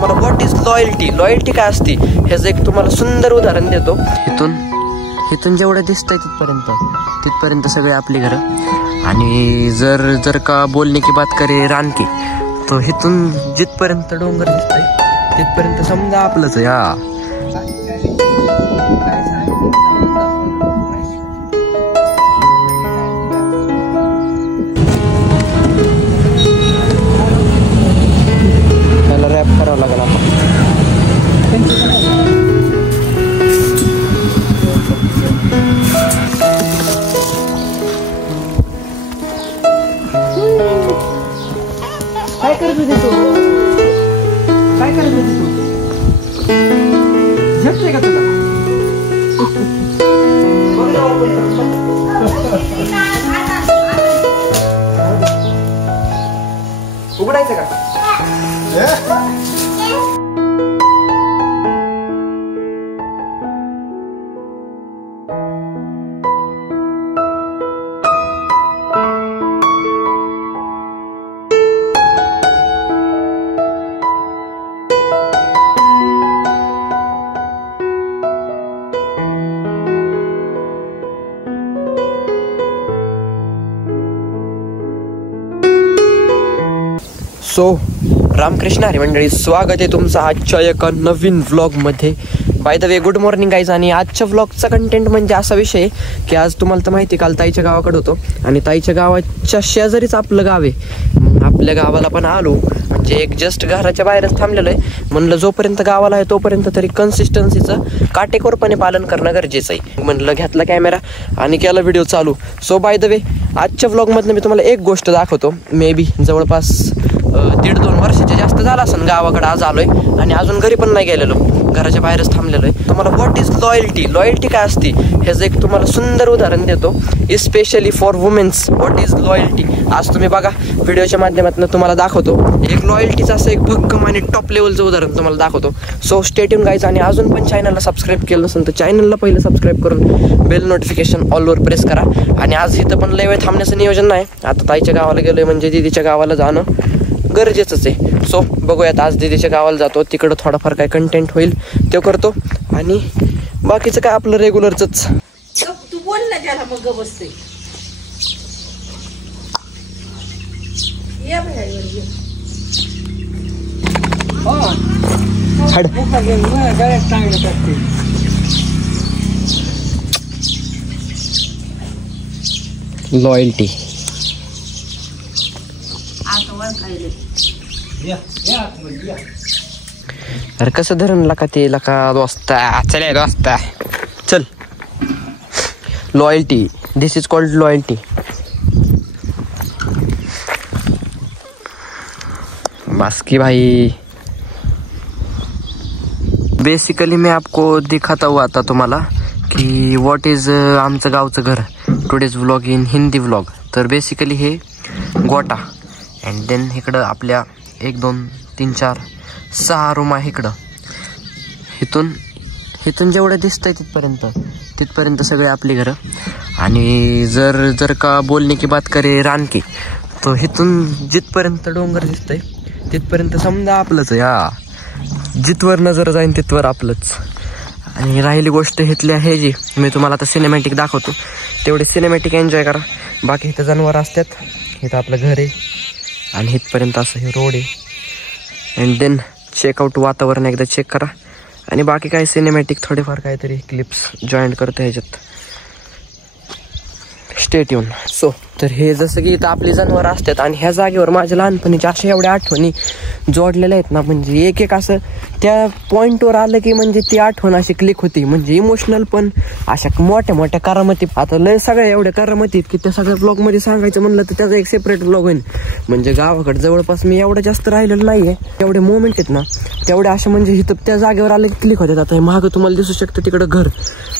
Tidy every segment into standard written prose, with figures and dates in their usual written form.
तुम्हाला what is loyalty काय असते ह्याचं एक तुम्हाला सुंदर उदाहरण देतो। इथून जेवढं दिसतंय तिथपर्यंत सगळे आपली घरं। आणि जर का बोलणे की बात करे रान की, तो इथून जिथपर्यंत डोंगर दिसतंय तिथपर्यंत समजा आपलंच आहे। हा रॅप करावं लागेल आता। काय करत होती तू? झेपते का तुला? उघडायचं का? सो रामकृष्ण हरी मंडळी, स्वागत आहे तुमचं आजच्या एका नवीन व्लॉगमध्ये। By the way good morning guys. आणि आजच्या व्लॉगचा कंटेंट म्हणजे असा विषय की आज तुम्हाला तर माहिती काल ताईच्या गावाकडे होतो आणि ताईच्या गावाच्या शेजारीच आपलं गाव आहे। आपल्या गावाला पण आलो म्हणजे एक जस्ट घराच्या बाहेरच थांबलेलो आहे। म्हणलं जोपर्यंत गावाला आहे तोपर्यंत तरी कन्सिस्टन्सीचं काटेकोरपणे पालन करणं गरजेचं आहे। म्हणलं घेतला कॅमेरा आणि केला व्हिडिओ चालू। सो बाय द वे आजच्या व्लॉगमधनं मी तुम्हाला एक गोष्ट दाखवतो। मे बी जवळपास 1.5-2 वर्षाच्या जास्त झाला असं गावाकडे आज आलोय आणि अजून घरी पण नाही गेलेलो, घराच्या बाहेरच थांबलेलो आहे। तुम्हाला व्हॉट इज लॉयल्टी काय असते ह्याचं एक तुम्हाला सुंदर उदाहरण देतो, specially for womens. What is loyalty आज तुम्ही बघा व्हिडिओच्या माध्यमातून तुम्हाला दाखवतो एक लॉयल्टीचं असं एक भक्कम आणि टॉप लेवलचं उदाहरण तुम्हाला दाखवतो। So stay tune guys. आणि अजून पण चॅनलला सबस्क्राईब केलं नसेल तर चॅनलला पहिलं सबस्क्राईब करून बेल नोटिफिकेशन ऑलवर प्रेस करा। आणि आज इथं पण लय वेळ थांबण्याचं नियोजन नाही, आता ताईच्या गावाला गेलोय म्हणजे दीदीच्या गावाला जाणं गरजेचंच आहे। सो बघूयात आज दीदीच्या गावाला जातो, तिकडं थोडाफार काय कंटेंट होईल ते करतो आणि बाकीचं काय आपलं रेग्युलरच। तू बोल ना त्याला मग बसते। या बाहेर लॉयल्टी अरे कसं धरण लका ते लका दोस्ता चल दोस्ता चल। Loyalty, this is called loyalty. बस की भाई बेसिकली मैं आपको दिखाता हुआ आता तुम्हाला की व्हॉट इज आमचं गावचं घर। Today's vlog in Hindi vlog. तर बेसिकली हे गोटा अँड देन इकडं आपल्या 1 2 3 4 6 रूम आहे इकडं। इथून जेवढं दिसतंय तिथपर्यंत सगळे आपली घरं। आणि जर का बोलणे की बात करे रान की, तो इथून जिथपर्यंत डोंगर दिसतंय तिथपर्यंत समजा आपलंच आहे। हा जिथवर नजर जाईन तिथवर आपलंच। आणि राहिली गोष्ट इथली आहे जी मी तुम्हाला आता सिनेमॅटिक दाखवतो, तेवढे सिनेमॅटिक एन्जॉय करा। बाकी इथं जनावर असतात, इथं आपलं घर आहे आणि इथपर्यंत असं हे रोड आहे। अँड देन चेकआउट वातावरण एकदा चेक करा आणि बाकी काय सिनेमॅटिक थोडेफार काहीतरी क्लिप्स जॉईंट करतो ह्याच्यात। Stay tune. सो तर हे जसं की इथं आपली जनावर असतात आणि ह्या जागेवर माझ्या लहानपणीच्या अशा एवढ्या आठवणी जोडलेल्या आहेत ना, म्हणजे एक असं त्या पॉईंटवर आलं की म्हणजे ती आठवण अशी क्लिक होती। म्हणजे इमोशनल पण अशा मोठ्या करामती, आता लय सगळ्या एवढ्या करामती आहेत की त्या सगळ्या ब्लॉगमध्ये सांगायचं म्हणलं तर त्याचा एक सेपरेट ब्लॉग होईल। म्हणजे गावाकडे जवळपास मी एवढं जास्त राहिलेलं नाही आहे, तेवढे मोमेंट आहेत ना तेवढ्या अशा म्हणजे इथं त्या जागेवर आलं की क्लिक होतात। आता हे मागं तुम्हाला दिसू शकतं तिकडं घर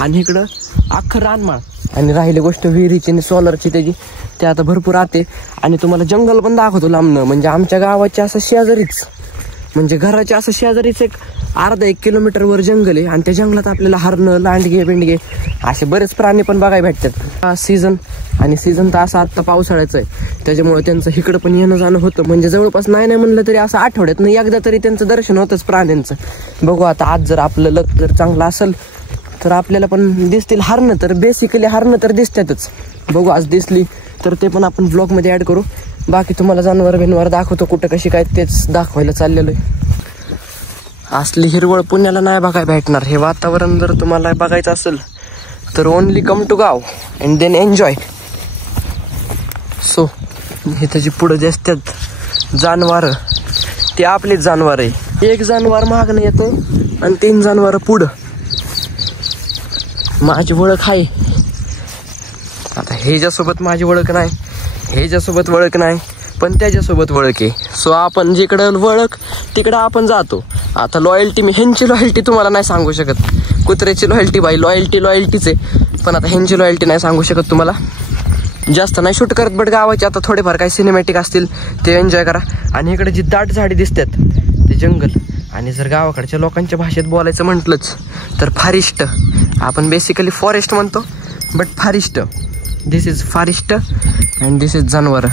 आणि इकडं अख्खं रानमाळ आणि राहिली गोष्ट विहिरीची आणि सोलरची त्याची ते आता भरपूर आते। आणि तुम्हाला जंगल पण दाखवतो लांबनं, म्हणजे आमच्या गावाच्या असं शेजारीच म्हणजे घराच्या असं शेजारीच एक अर्धा-1 किलोमीटरवर जंगल आहे आणि त्या जंगलात आपल्याला हरणं, लांडगे, बेंडगे असे बरेच प्राणी पण बघायला भेटतात। हा सीझन आणि सीझन तर असं आत्ता पावसाळ्याचं आहे, त्याच्यामुळे त्यांचं इकडं पण येणं जाणं होतं. म्हणजे जवळपास नाही म्हणलं तरी असं आठवड्यात नाही एकदा तरी त्यांचं दर्शन होतंच प्राण्यांचं. बघू आता आज जर आपलं लक जर चांगलं असेल तर आपल्याला पण दिसतील हरणं. तर बेसिकली हरणं तर दिसतातच. बघू आज दिसली तर ते पण आपण ब्लॉगमध्ये ॲड करू. बाकी तुम्हाला जनावर बिनवर दाखवतो कुठं कशी काय तेच दाखवायला चाललेलं आहे. असली हिरवळ पुण्याला नाही बघायला भेटणार. हे वातावरण जर तुम्हाला बघायचं असेल तर ओनली कम टू गाव अँड देन एन्जॉय. सो हे त्याची पुढं जे असतात जानवर ते आपलेच जानवर आहे. एक जानवर मागणं येतं आणि 3 जानवर पुढं. माझी ओळख आहे. आता ह्याच्यासोबत माझी ओळख नाही, ह्याच्यासोबत ओळख नाही, पण त्याच्यासोबत ओळख आहे. सो आपण जिकडं ओळख तिकडं आपण जातो. आता लॉयल्टी मी ह्यांची लॉयल्टी तुम्हाला नाही सांगू शकत. कुत्र्याची लॉयल्टी बाई लॉयल्टीच आहे, पण आता ह्यांची लॉयल्टी नाही सांगू शकत तुम्हाला. जास्त नाही शूट करत, बट गावाचे आता थोडेफार काही सिनेमॅटिक असतील ते एन्जॉय करा. आणि इकडे जी दाट झाडी दिसतात ते जंगल. आणि जर गावाकडच्या लोकांच्या भाषेत बोलायचं म्हटलंच तर फॉरेस्ट. आपण बेसिकली फॉरेस्ट म्हणतो, but forest. This is forest and this is जानवर.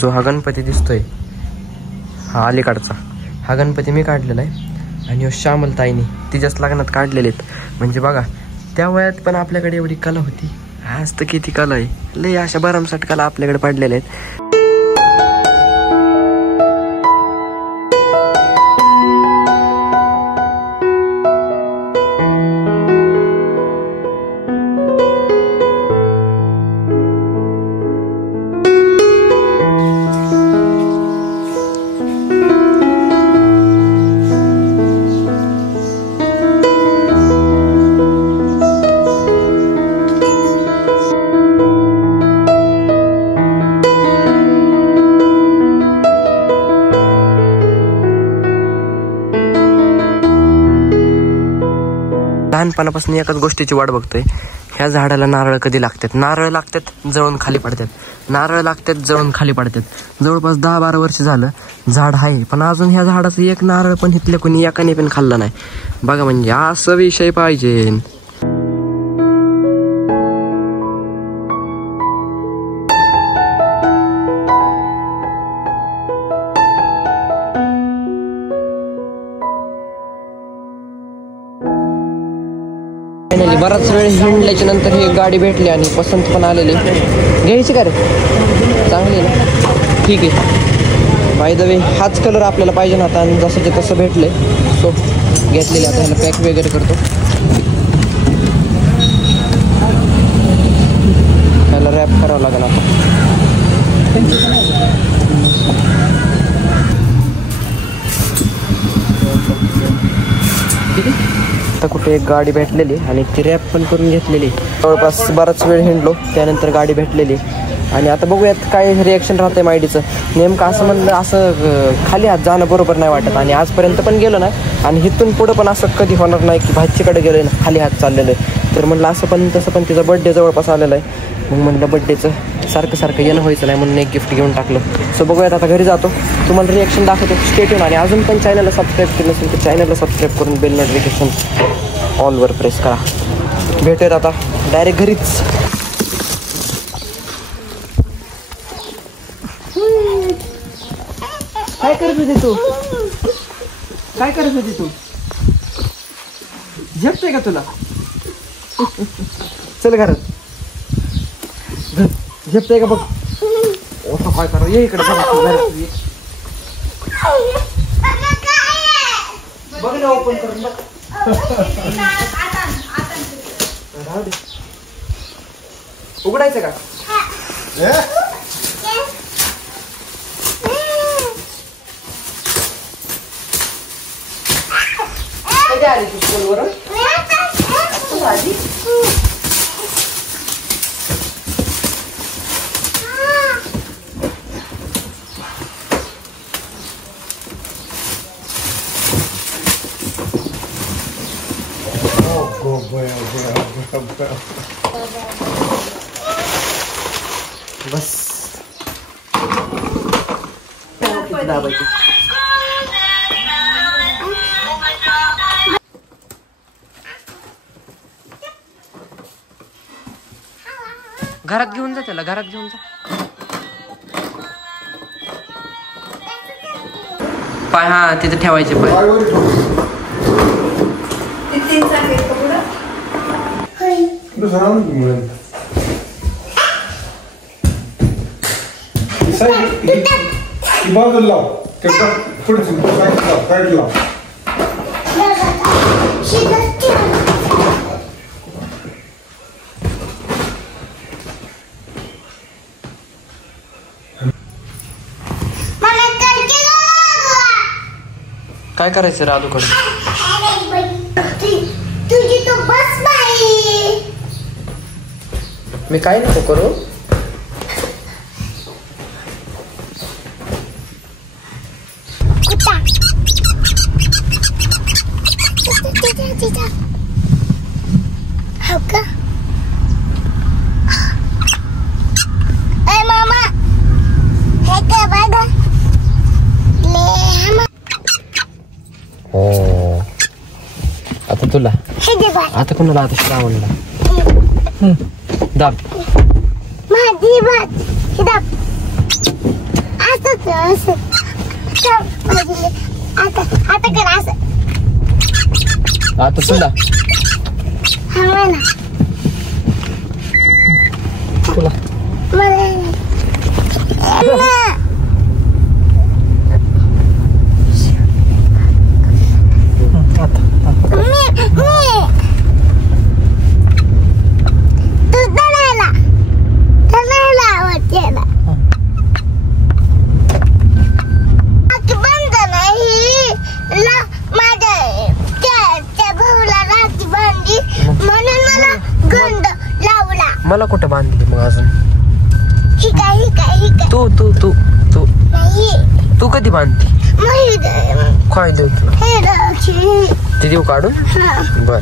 जो हा गणपती दिसतोय हा अलीकडचा, हा गणपती मी काढलेला आहे. आणि श्यामलताईने तिच्याच लग्नात काढलेले आहेत. म्हणजे बघा त्या वयात पण आपल्याकडे एवढी कला होती. आज तर किती कला आहे, लय अशा भरमसाठ कला आपल्याकडे पडलेल्या आहेत. लहानपणापासून एकाच गोष्टीची वाट बघतोय, ह्या झाडाला नारळ कधी लागतात. नारळ लागतात जळून खाली पडतात, नारळ लागतात जळून खाली पडतात. जवळपास 10-12 वर्ष झालं झाड आहे, पण अजून ह्या झाडाचं एक नारळ पण इथल्या कोणी एकाने पण खाल्लं नाही. बघा म्हणजे असं विषय पाहिजे. बराच वेळ हिंडल्याच्या नंतर ही गाडी भेटली आणि पसंत पण आलेली. घ्यायची का रे? चांगली ना, ठीक आहे. बाय द वे हाच कलर आपल्याला पाहिजे नव्हता आणि जसं ते तसं भेटले. सो घेतलेले. आता ह्याला पॅक वगैरे करतो. ह्याला रॅप करावं लागेल आता. आता कुठे एक गाडी भेटलेली आणि ती रॅप पण करून घेतलेली. जवळपास बराच वेळ हिंडलो, त्यानंतर गाडी भेटलेली. आणि आता बघूयात काय रिॲक्शन राहतंय मायडीचं. नेमकं असं म्हणलं असं खाली हात जाणं बरोबर नाही वाटत. आणि आजपर्यंत पण गेलो ना, आणि इथून पुढं पण असं कधी होणार नाही की भाचीकडे गेलो ना खाली हात चाललेलं आहे. तर म्हणलं असं पण तसं पण तिचा बड्डे जवळपास आलेला आहे. मग म्हणलं बड्डेचं सारखं येणं व्हायचं नाही म्हणून एक गिफ्ट घेऊन टाकलं. सो बघूयात आता घरी जातो, तुम्हाला रिॲक्शन दाखवतो. Stay tune. आणि अजून पण चॅनलला सबस्क्राईब केलं नसेल तर चॅनलला सबस्क्राईब करून बेल नोटिफिकेशन ऑलवर प्रेस करा. भेटूयात आता डायरेक्ट घरीच. काय करत होती तू? काय करत होती तू? झेपतंय का तुला? चल घरात. झेपतंय का बघ. काय करू, ये इकडे. बघ ना ओपन करून बघ. राहू दे. उघडायचं का? कधी आली तू स्कूलवरून? आधी बस दाबायची. घरात घेऊन जा त्याला, घरात घेऊन जा. पाय हा तिथे ठेवायचे पाय. बाजूला लाव. पुढे साईड लाव. काय करायचं राधूकडे? तुझी तो बस बाई. मी काय नको करू. हो का? ए मामा हे काय बघा. हो आता तुला हे दे बाई. आता कोणाला? आता श्रावणला. दाब. माझी बात हे दाब. असंच असं. आता आता कर असं. आता तुला हा मला तुला मला मला कुठं बांधली मग अजून? तू तू तू तू तू कधी बांधती? काय देऊ तुला? ते देऊ काढून? बर.